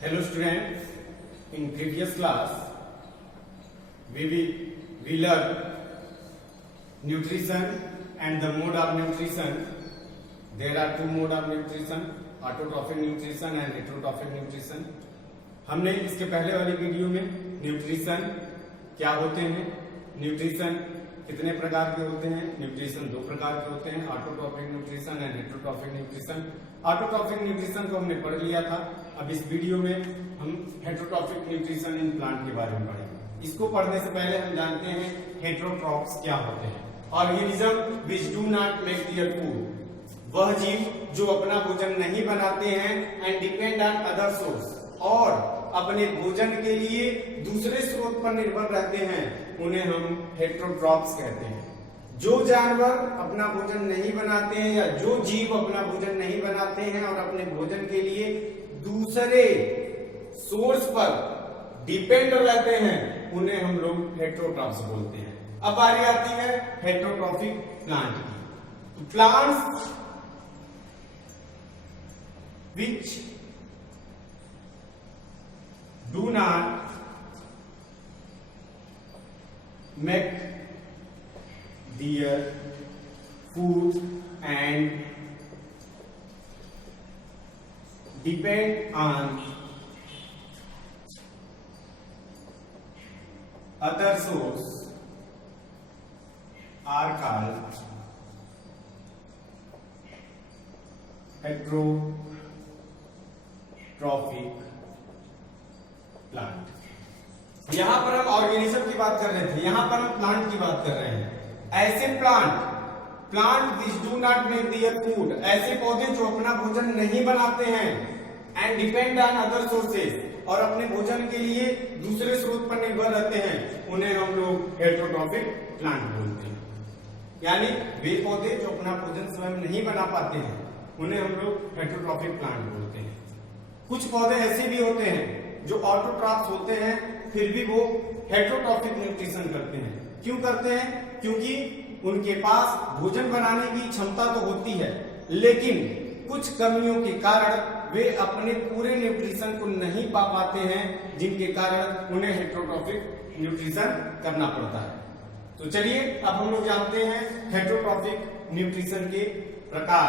Hello students, in previous class we learned nutrition and the mode of nutrition. There are two mode of nutrition, autotrophic nutrition and heterotrophic nutrition. हमने इसके पहले वाली video में nutrition क्या होते हैं, nutrition कितने प्रकार के होते हैं, न्यूट्रिशन दो प्रकार के होते हैं, autotrophic nutrition and heterotrophic nutrition. Autotrophic nutrition को हमने पढ़ लिया था। अब इस वीडियो में हम हेटरोट्रॉफिक न्यूट्रिशन इन प्लांट के बारे में पढ़ेंगे। इसको पढ़ने से पहले हम जानते हैं हेटरोट्रॉफ्स क्या होते हैं। Organism which do not make their food, वह जीव जो अपना भोजन नहीं बनाते हैं and depend on other source, और अपने भोजन के लिए दूसरे स्रोत पर निर्भर रहते हैं, उन्हें हम हेटरोट्रॉफ्स कहते हैं। जो जानवर अपना भोजन नहीं बनाते हैं या जो जीव अपना भोजन नहीं बनाते हैं और अपने भोजन के लिए दूसरे सोर्स पर डिपेंड रहते हैं, उन्हें हम लोग हेटरोट्रॉफ्स बोलते हैं। अब बारी आती है हेटरोट्रॉफिक प्लांट की। Plants which do not make their food and depend on other source are called heterotrophic plant. यहां पर हम ऑर्गेनिज्म की बात कर रहे थे, यहां पर हम प्लांट की बात कर रहे हैं। ऐसे plant which do not make their food, ऐसे पौधे जो अपना भोजन नहीं बनाते हैं and depend on other sources, और अपने भोजन के लिए दूसरे स्रोत पर निर्भर रहते हैं, उन्हें हम लोग हेटरोट्रॉफिक प्लांट बोलते हैं। यानी वे पौधे जो अपना भोजन स्वयं नहीं बना पाते हैं, उन्हें हम लोग हेटरोट्रॉफिक प्लांट बोलते हैं। कुछ पौधे ऐसे भी होते हैं जो ऑटोट्रॉफ्स होते हैं, फिर भी वो हेटरोट्रॉफिक न्यूट्रिशन करते हैं। क्यों करते हैं? क्योंकि उनके पास भोजन बनाने की क्षमता तो होती है, लेकिन कुछ कमियों के कारण वे अपने पूरे न्यूट्रिशन को नहीं पा पाते हैं, जिनके कारण उन्हें हेटरोट्रॉफिक न्यूट्रिशन करना पड़ता है। तो चलिए अब हम लोग जानते हैं हेटरोट्रॉफिक न्यूट्रिशन के प्रकार।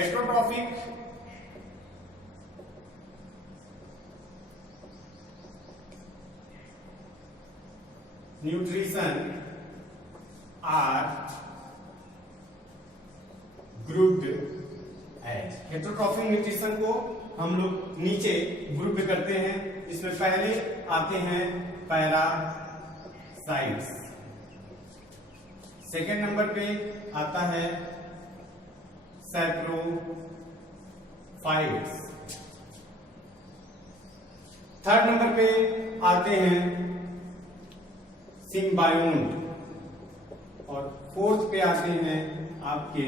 Heterotrophic nutrition are grouped as, heterotrophic nutrition को हम लोग नीचे ग्रुप करते हैं। इसमें पहले आते हैं पैरासाइट्स, सेकेंड नंबर पे आता है सैप्रोफाइट्स, थर्ड नंबर पे आते हैं सिम्बायोन्ट, और फोर्थ पे आते हैं आपके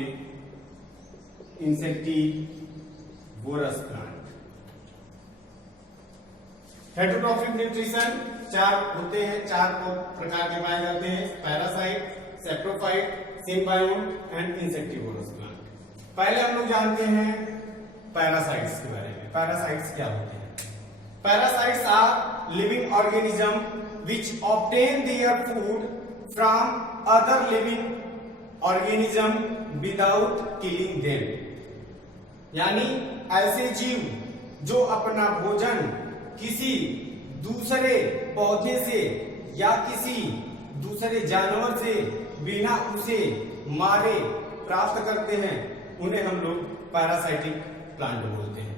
इंसेक्टिवोरस प्लांट। हेटरोट्रॉफिक न्यूट्रिशन चार होते हैं, चार प्रकार के पाए जाते हैं: parasite, saprophyte, symbiont and insectivorous plant. पहले हम लोग जानते हैं पैरासाइट्स के बारे में। पैरासाइट्स क्या होते हैं? Parasites are living organism which obtain their food from other living organism without killing them, यानी ऐसे जीव जो अपना भोजन किसी दूसरे पौधे से या किसी दूसरे जानवर से बिना उसे मारे प्राप्त करते हैं, उन्हें हम लोग पैरासाइटिक प्लांट बोलते हैं।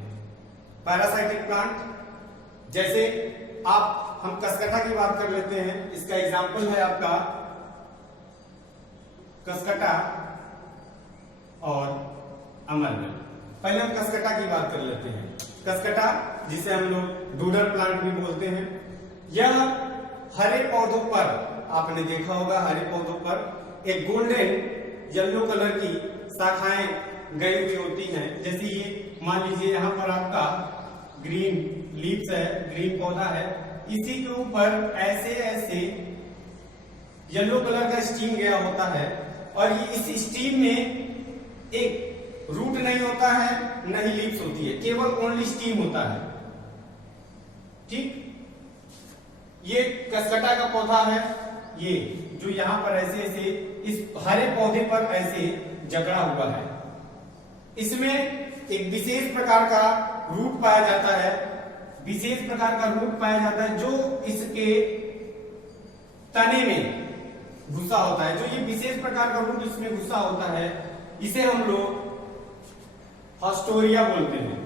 पैरासाइटिक प्लांट जैसे हम कसकटा की बात कर लेते हैं। इसका एग्जाम्पल है आपका कसकटा और अमरवेल। पहले हम कसकटा की बात कर लेते हैं। कसकटा, जिसे हम लोग डूडर प्लांट भी बोलते हैं, यह हरे पौधों पर, आपने देखा होगा हरे पौधों पर एक गोल्डन येलो कलर की शाखाएं गई हुई होती हैं। जैसे ये मान लीजिए यहाँ पर आपका ग्रीन लीव्स है, ग्रीन पौधा है, इसी के ऊपर ऐसे ऐसे येलो कलर का स्टीम गया होता है, और ये इस स्टीम में एक रूट नहीं होता है, न ही लीव्स होती है, केवल ओनली स्टीम होता है। ठीक, ये कसकटा का पौधा है, ये जो यहाँ पर ऐसे ऐसे इस हरे पौधे पर ऐसे जकड़ा हुआ है। इसमें एक विशेष प्रकार का रूट पाया जाता है, विशेष प्रकार का रूट पाया जाता है जो इसके तने में घुसा होता है। जो ये विशेष प्रकार का रूट इसमें घुसा होता है, इसे हम लोग हॉस्टोरिया बोलते हैं,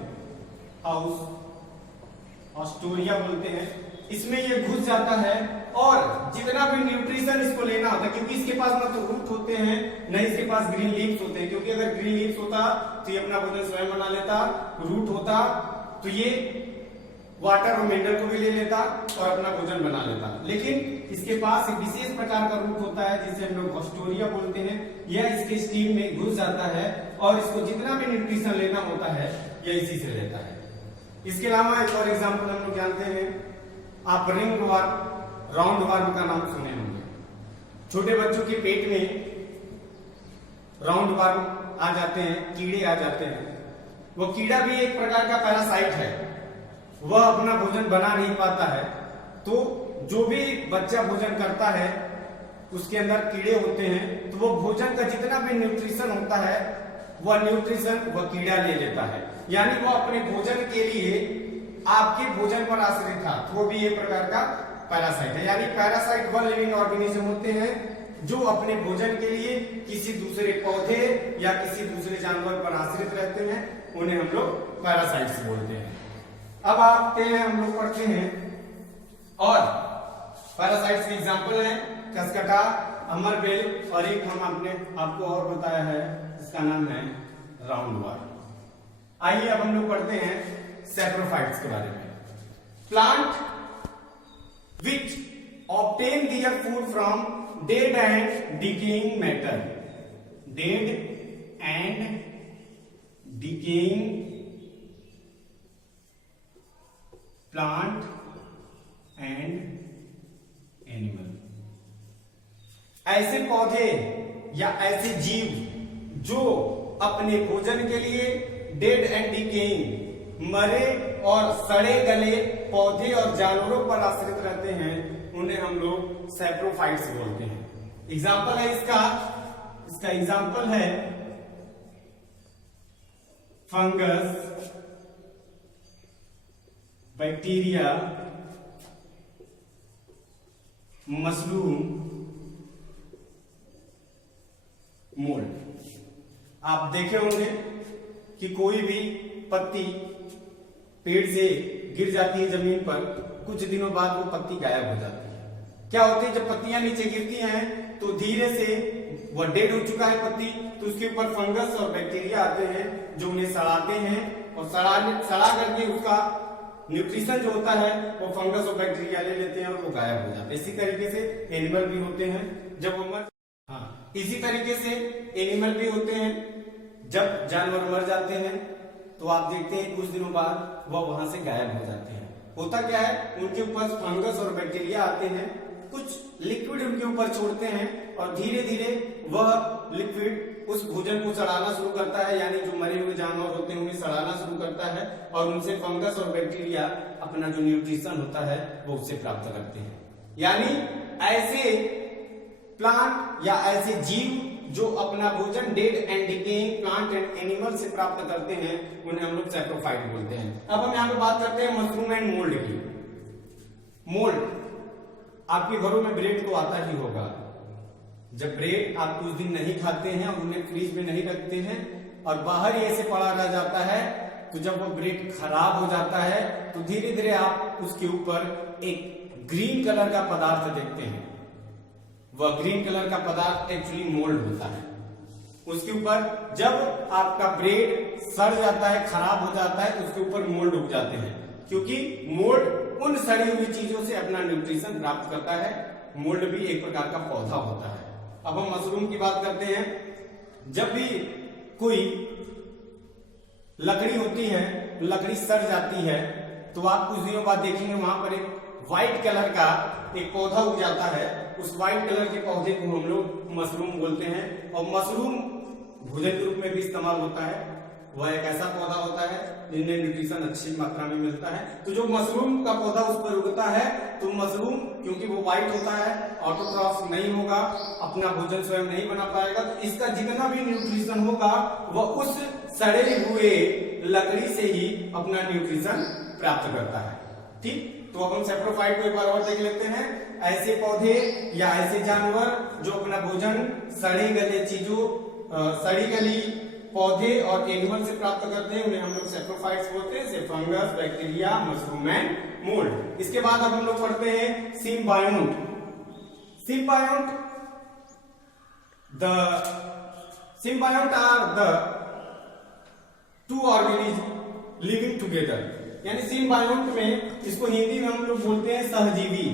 हॉस्टोरिया बोलते हैं। इसमें ये घुस जाता है और जितना भी न्यूट्रिशन इसको लेना होता है, क्योंकि इसके पास ना तो रूट होते हैं न इसके पास ग्रीन लीव्स होते हैं, क्योंकि अगर ग्रीन लीव्स होता तो ये अपना भोजन स्वयं बना लेता, रूट होता तो ये वाटर और मिनरल को भी ले लेता और अपना भोजन बना लेता। लेकिन इसके पास एक विशेष प्रकार का रूट होता है जिसे हम लोग हॉस्टोरिया बोलते हैं। यह इसके स्टीम में घुस जाता है और इसको जितना भी न्यूट्रिशन लेना होता है यह इसी से लेता है। इसके अलावा एक और एग्जाम्पल हम लोग जानते हैं, आप रिंग वर्म, राउंड वर्म का नाम सुने होंगे। छोटे बच्चों के पेट में राउंड वर्म आ जाते हैं, कीड़े आ जाते हैं। वो कीड़ा भी एक प्रकार का पैरासाइट है, वह अपना भोजन बना नहीं पाता है, तो जो भी बच्चा भोजन करता है उसके अंदर कीड़े होते हैं, तो वो भोजन का जितना भी न्यूट्रिशन होता है वह न्यूट्रिशन वह कीड़ा ले लेता है। यानी वो अपने भोजन के लिए आपके भोजन पर आश्रित था, तो वो भी एक प्रकार का पैरासाइट है। यानी पैरासाइट वह लिविंग ऑर्गेनिज्म होते हैं जो अपने भोजन के लिए किसी दूसरे पौधे या किसी दूसरे जानवर पर आश्रित रहते हैं, उन्हें हम लोग पैरासाइट्स बोलते हैं। अब आते हैं, हम लोग पढ़ते हैं और पैरासाइट्स के एग्जाम्पल है कसकटा, अमरबेल और एक हम आपको और बताया है, इसका नाम है राउंड वर्म। आइए अब हम लोग पढ़ते हैं सैप्रोफाइट्स के बारे में। Plant which obtain their food from dead and decaying matter, dead and decaying plant and animal. ऐसे पौधे या ऐसे जीव जो अपने भोजन के लिए डेड एंड डिकेइंग, मरे और सड़े गले पौधे और जानवरों पर आश्रित रहते हैं, उन्हें हम लोग सैप्रोफाइट्स बोलते हैं। एग्जाम्पल है इसका एग्जाम्पल है फंगस, बैक्टीरिया, मशरूम, मोल्ड। आप देखे होंगे कि कोई भी पत्ती पेड़ से गिर जाती है जमीन पर, कुछ दिनों बाद वो पत्ती गायब हो जाती है। क्या होती है, जब पत्तियां नीचे गिरती हैं तो धीरे से वह डेड हो चुका है पत्ती, तो उसके ऊपर फंगस और बैक्टीरिया आते हैं जो उन्हें सड़ाते हैं और सड़ा करके उसका न्यूट्रिशन जो होता है वो फंगस और बैक्टीरिया ले लेते हैं और वो गायब हो जाते हैं। इसी तरीके से एनिमल भी होते हैं, जब वो इसी तरीके से एनिमल भी होते हैं, जब जानवर मर जाते हैं तो आप देखते हैं कुछ दिनों बाद वह वहां से गायब हो जाते हैं। होता क्या है, उनके ऊपर फंगस और बैक्टीरिया आते हैं, कुछ लिक्विड उनके ऊपर छोड़ते हैं और धीरे धीरे वह लिक्विड उस भोजन को सड़ाना शुरू करता है, यानी जो मरे हुए जानवर होते हैं उन्हें सड़ाना शुरू करता है और उनसे फंगस और बैक्टीरिया अपना जो न्यूट्रिशन होता है वो उससे प्राप्त करते हैं। यानी ऐसे प्लांट या ऐसे जीव जो अपना भोजन dead and decaying plant and animal से प्राप्त करते हैं, उन्हें हम लोग सैप्रोफाइट बोलते हैं। अब हम यहाँ पे बात करते हैं मशरूम एंड मोल्ड की। मोल्ड, आपके घरों में ब्रेड तो आता ही होगा। जब ब्रेड आप कुछ दिन नहीं खाते हैं और उन्हें फ्रीज में नहीं रखते हैं और बाहर ही ऐसे पड़ा रह जाता है, तो जब वो ब्रेड खराब हो जाता है तो धीरे धीरे आप उसके ऊपर एक ग्रीन कलर का पदार्थ देखते हैं। वह ग्रीन कलर का पदार्थ एक्चुअली मोल्ड होता है। उसके ऊपर जब आपका ब्रेड सड़ जाता है, खराब हो जाता है, तो उसके ऊपर मोल्ड उग जाते हैं, क्योंकि मोल्ड उन सड़ी हुई चीजों से अपना न्यूट्रिशन प्राप्त करता है। मोल्ड भी एक प्रकार का पौधा होता है। अब हम मशरूम की बात करते हैं। जब भी कोई लकड़ी होती है, लकड़ी सड़ जाती है, तो आप कुछ दिनों बाद देखेंगे वहां पर एक व्हाइट कलर का एक पौधा उग जाता है। उस व्हाइट कलर के पौधे को हम लोग मशरूम बोलते हैं और मशरूम भोजन के रूप में भी इस्तेमाल होता है। वह एक ऐसा पौधा होता है जिनमें न्यूट्रिशन अच्छी मात्रा में मिलता है। तो जो मशरूम का पौधा उस पर उगता है, तो मशरूम क्योंकि वो व्हाइट होता है, ऑटोट्रॉफ नहीं होगा, अपना भोजन स्वयं नहीं बना पाएगा, तो इसका जितना भी न्यूट्रिशन होगा वह उस सड़े हुए लकड़ी से ही अपना न्यूट्रिशन प्राप्त करता है। ठीक, तो अब हम सेप्रोफाइट को एक बार और देख लेते हैं। ऐसे पौधे या ऐसे जानवर जो अपना भोजन सड़ी गली चीजों, सड़ी गली पौधे और एनिमल से प्राप्त करते हैं, उन्हें हम लोग सेप्रोफाइट्स बोलते हैं, जैसे fungus, bacteria, mushroom and mould. इसके बाद अब हम लोग पढ़ते हैं symbiont. Symbiont are the two organism living together, यानी सिम्बायोंट में, इसको हिंदी में हम लोग बोलते हैं सहजीवी।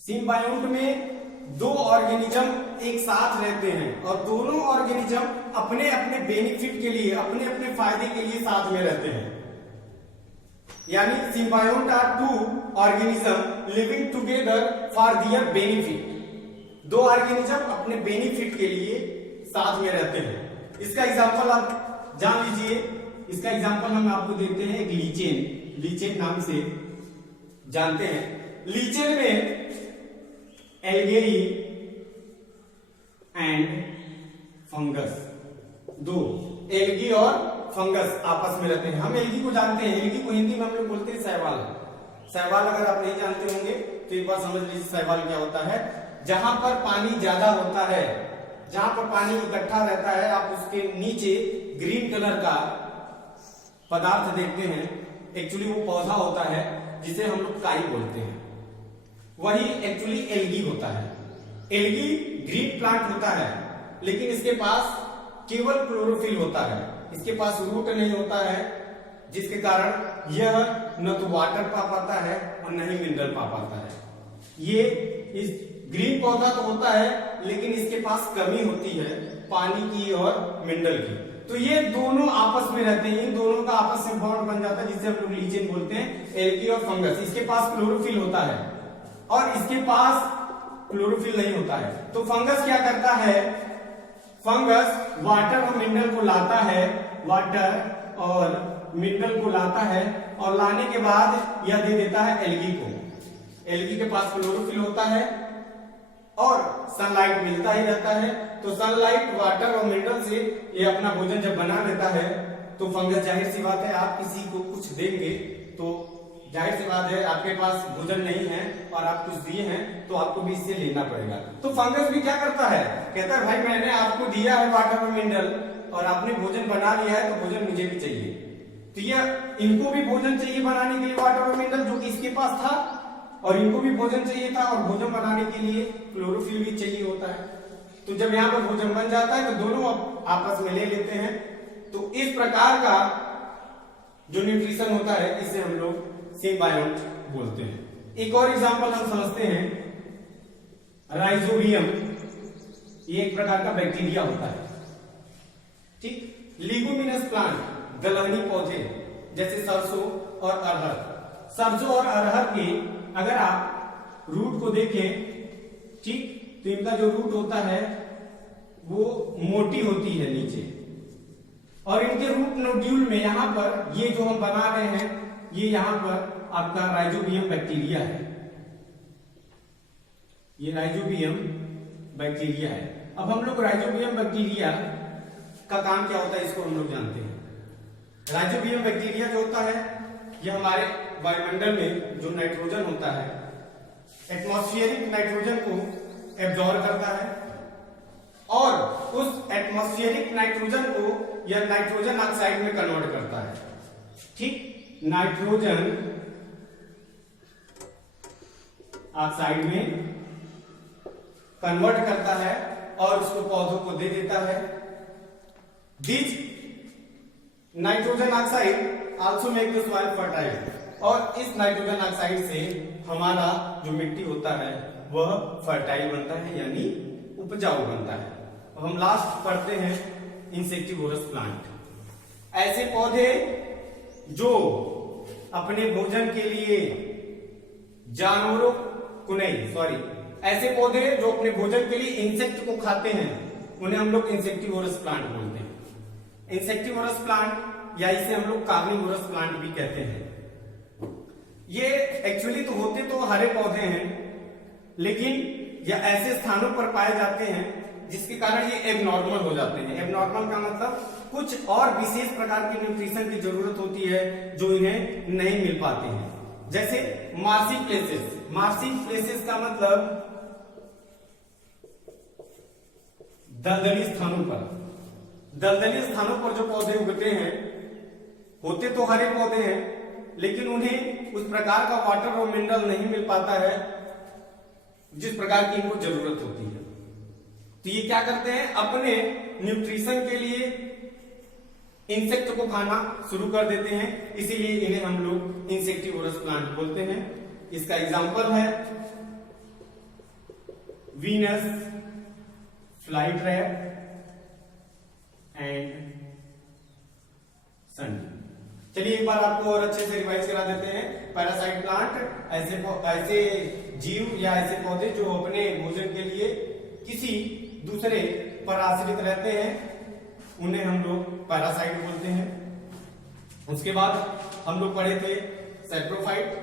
सिम्बायोंट में दो ऑर्गेनिज्म एक साथ रहते हैं और दोनों ऑर्गेनिज्म अपने अपने बेनिफिट के लिए, अपने अपने फायदे के लिए साथ में रहते हैं। यानी symbiont are two organism living together for their benefit. दो ऑर्गेनिज्म अपने बेनिफिट के लिए साथ में रहते हैं। इसका एग्जांपल आप जान लीजिए। इसका एग्जांपल हम आपको देते हैं एक लीचेन नाम से जानते हैं। लीचेन में एल्गेई एंड फंगस, दो एल्गी और फंगस आपस में रहते हैं। हम एल्गी को जानते हैं, एल्गी को हिंदी में हम लोग बोलते हैं शैवाल। शैवाल अगर आप नहीं जानते होंगे तो एक बार समझ लीजिए शैवाल क्या होता है। जहां पर पानी ज्यादा होता है, जहां पर पानी इकट्ठा रहता है, आप उसके नीचे ग्रीन कलर का पदार्थ देखते हैं, एक्चुअली वो पौधा होता है जिसे हम लोग काई बोलते हैं, वही एक्चुअली एल्गी होता है। एल्गी ग्रीन प्लांट होता है, लेकिन इसके पास केवल क्लोरोफिल होता है, इसके पास रूट नहीं होता है, जिसके कारण यह न तो वाटर पा पाता है और न ही मिनरल पा पाता है। ये इस ग्रीन पौधा तो होता है, लेकिन इसके पास कमी होती है पानी की और मिनरल की। तो ये दोनों आपस में रहते हैं, इन दोनों का आपस में बॉन्ड बन जाता है, जिसे हम लोग लीचेन बोलते हैं, एल्गी और फंगस। इसके पास क्लोरोफिल होता है और इसके पास क्लोरोफिल नहीं होता है। तो फंगस क्या करता है? फंगस वाटर और मिनरल को लाता है, वाटर और मिनरल को लाता है और लाने के बाद यह दे देता है एल्गी को। एल्गी के पास क्लोरोफिल होता है और सनलाइट मिलता ही रहता है, तो सनलाइट, वाटर और मिनरल से ये अपना भोजन जब बना लेता है, तो फंगस, जाहिर सी बात है, आप किसी को कुछ देंगे तो जाहिर सी बात है आपके पास भोजन नहीं है और आप कुछ दिए हैं तो आपको भी इससे लेना पड़ेगा। तो फंगस भी क्या करता है? कहता है भाई मैंने आपको दिया है वाटर और मिनरल और आपने भोजन बना लिया है, तो भोजन मुझे भी चाहिए। तो यह इनको भी भोजन चाहिए बनाने के लिए वाटर और मिनरल जो कि इसके पास था, और इनको भी भोजन चाहिए था और भोजन बनाने के लिए क्लोरोफिल भी चाहिए होता है। तो जब यहाँ पर भोजन बन जाता है तो दोनों आपस में ले लेते हैं। तो इस प्रकार का जो न्यूट्रिशन होता है इसे हम लोग सिम्बायोंट बोलते हैं। एक और एग्जांपल हम समझते हैं, राइजोबियम। ये एक प्रकार का बैक्टीरिया होता है, ठीक। लिगुमिनस प्लांट, दलहनी पौधे जैसे सरसों और अरहर। सरसों और अरहर के अगर आप रूट को देखें, ठीक, तो इनका जो रूट होता है वो मोटी होती है नीचे, और इनके रूट नोड्यूल में यहां पर ये जो हम बना रहे हैं, ये यहां पर आपका राइजोबियम बैक्टीरिया है। ये राइजोबियम बैक्टीरिया है। अब हम लोग राइजोबियम बैक्टीरिया का काम क्या होता है इसको हम लोग जानते हैं। राइजोबियम बैक्टीरिया जो होता है ये हमारे वायुमंडल में जो नाइट्रोजन होता है, एटमॉस्फेरिक नाइट्रोजन को एब्जॉर्ब करता है और उस एटमॉस्फेरिक नाइट्रोजन को यह नाइट्रोजन ऑक्साइड में कन्वर्ट करता है, ठीक। नाइट्रोजन ऑक्साइड में कन्वर्ट करता है और उसको पौधों को दे देता है। This nitrogen oxide also make the soil fertile, और इस नाइट्रोजन ऑक्साइड से हमारा जो मिट्टी होता है वह फर्टाइल बनता है, यानी उपजाऊ बनता है। अब हम लास्ट पढ़ते हैं इंसेक्टिवोरस प्लांट। ऐसे पौधे जो अपने भोजन के लिए जानवरों को नहीं, सॉरी, ऐसे पौधे जो अपने भोजन के लिए इंसेक्ट को खाते हैं, उन्हें हम लोग इंसेक्टिवोरस प्लांट बोलते हैं। इंसेक्टिवोरस प्लांट या इसे हम लोग कार्निवोरस प्लांट भी कहते हैं। ये एक्चुअली तो होते तो हरे पौधे हैं, लेकिन ये ऐसे स्थानों पर पाए जाते हैं जिसके कारण ये एबनॉर्मल हो जाते हैं। एबनॉर्मल का मतलब कुछ और विशेष प्रकार की न्यूट्रिशन की जरूरत होती है जो इन्हें नहीं मिल पाते हैं। जैसे मार्सी प्लेसेस। मार्सी प्लेसेस का मतलब दलदली स्थानों पर। दलदली स्थानों पर जो पौधे उगते हैं, होते तो हरे पौधे हैं, लेकिन उन्हें उस प्रकार का वाटर और मिनरल नहीं मिल पाता है जिस प्रकार की इनको जरूरत होती है। तो ये क्या करते हैं, अपने न्यूट्रिशन के लिए इंसेक्ट को खाना शुरू कर देते हैं, इसीलिए इन्हें हम लोग इंसेक्टिवोरस प्लांट बोलते हैं। इसका एग्जांपल है वीनस फ्लाई ट्रैप एंड सन। चलिए एक बार आपको और अच्छे से रिवाइज करा देते हैं। पैरासाइट प्लांट ऐसे जीव या ऐसे पौधे जो अपने भोजन के लिए किसी दूसरे पर आश्रित रहते हैं, उन्हें हम लोग पैरासाइट बोलते हैं। उसके बाद हम लोग पढ़े थे सैप्रोफाइट,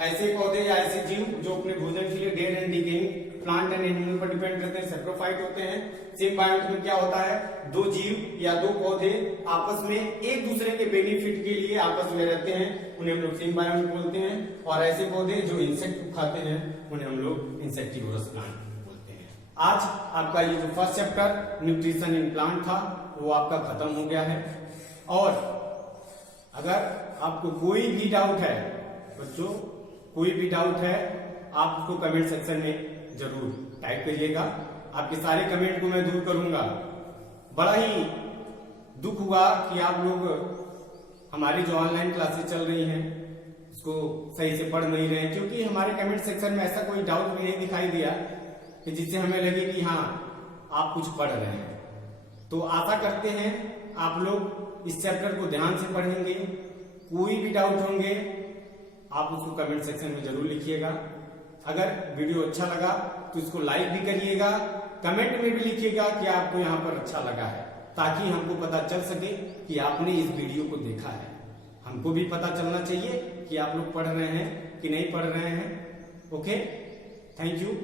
ऐसे पौधे या ऐसे जीव जो अपने भोजन के लिए dead and decaying plant and animal पर डिपेंड करते हैं, सैप्रोफाइट होते हैं। सिम्बायोट में क्या होता है, दो जीव या दो पौधे आपस में एक दूसरे के बेनिफिट के लिए आपस में रहते हैं, उन्हें हम लोग सिम्बायोट बोलते हैं। और ऐसे पौधे जो इंसेक्ट को खाते हैं उन्हें हम लोग इंसेक्टिवोरस प्लांट बोलते हैं। आज आपका ये जो first chapter nutrition in plant था वो आपका खत्म हो गया है। और अगर आपको कोई भी डाउट है बच्चों, कोई भी डाउट है, आप उसको कमेंट सेक्शन में जरूर टाइप करिएगा। आपके सारे कमेंट को मैं दूर करूंगा। बड़ा ही दुख हुआ कि आप लोग हमारी जो ऑनलाइन क्लासेस चल रही हैं उसको सही से पढ़ नहीं रहे हैं, क्योंकि हमारे कमेंट सेक्शन में ऐसा कोई डाउट भी नहीं दिखाई दिया कि जिससे हमें लगे कि हाँ आप कुछ पढ़ रहे हैं। तो आशा करते हैं आप लोग इस चैप्टर को ध्यान से पढ़ेंगे। कोई भी डाउट होंगे आप उसको कमेंट सेक्शन में जरूर लिखिएगा। अगर वीडियो अच्छा लगा तो इसको लाइक भी करिएगा, कमेंट में भी लिखिएगा कि आपको यहाँ पर अच्छा लगा है, ताकि हमको पता चल सके कि आपने इस वीडियो को देखा है। हमको भी पता चलना चाहिए कि आप लोग पढ़ रहे हैं कि नहीं पढ़ रहे हैं। Okay, thank you.